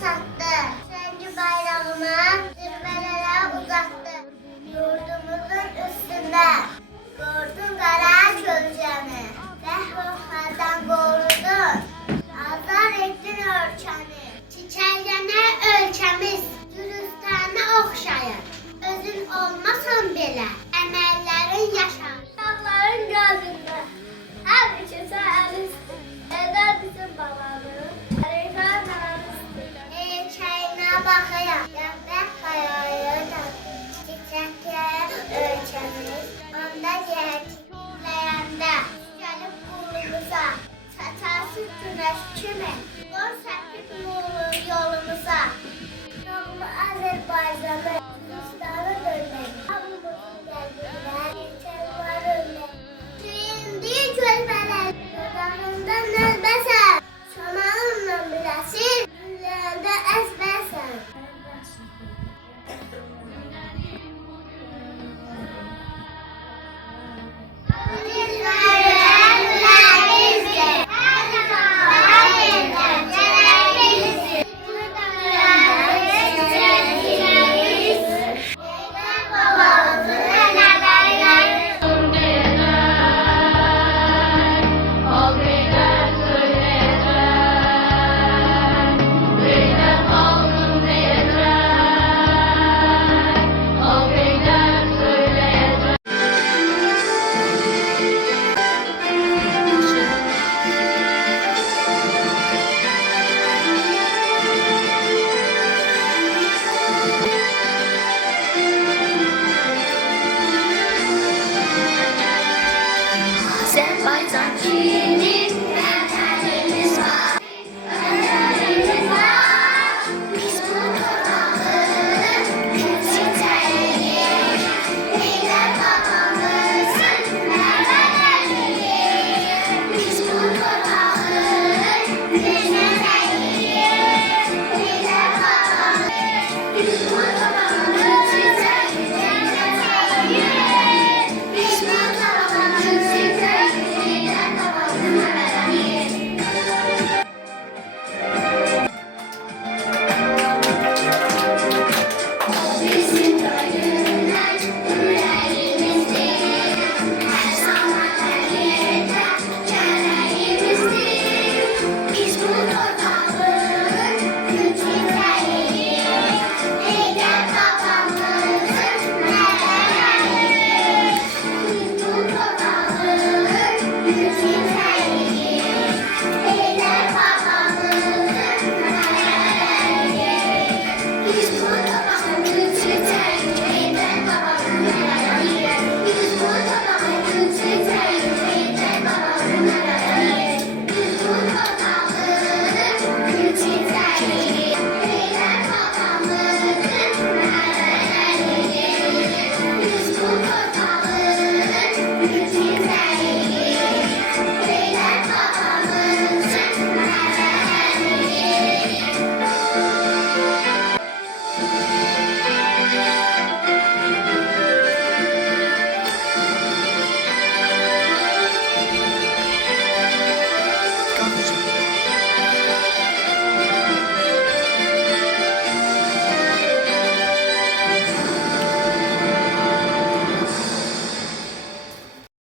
çattı. Kendi bayrağımı zirvelere uzattı. Yurdumuzun üstünde gördüm kara gölgeni. Vehruhlardan korudun, azar ettin ölkəni. Çiçəklənə ölkəmiz, Gülüstanə oxşayır. Özün olmasan belə, əməllərin yaşar. Dağların gözündə, hər ikisi əlisti. Eder bizim babanın, əleyhən əlisti. Çayına baxayaq, yanmaq qayayıdır. Çiçəklər ölkəmiz, onda gerçəkləyəndə. Gəlib qulumuza, çaçasız günəş kimi, qor səpib nurlu yolumuza. Doğma Azərbaycanı, Gülüstanı dönmək, hamımızın qəlbində geçən var ölmək. Geyindiyi gölmələr, dodağında nəlbəsən, şamanınla biləsir, güllərində əzbəsən. Azerbaycan kim?